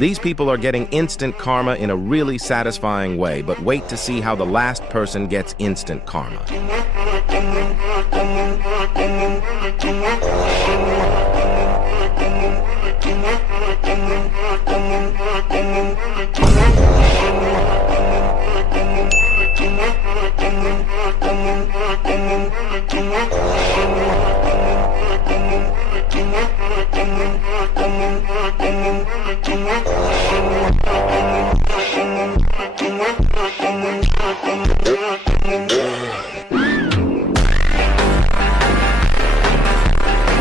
These people are getting instant karma in a really satisfying way, but wait to see how the last person gets instant karma.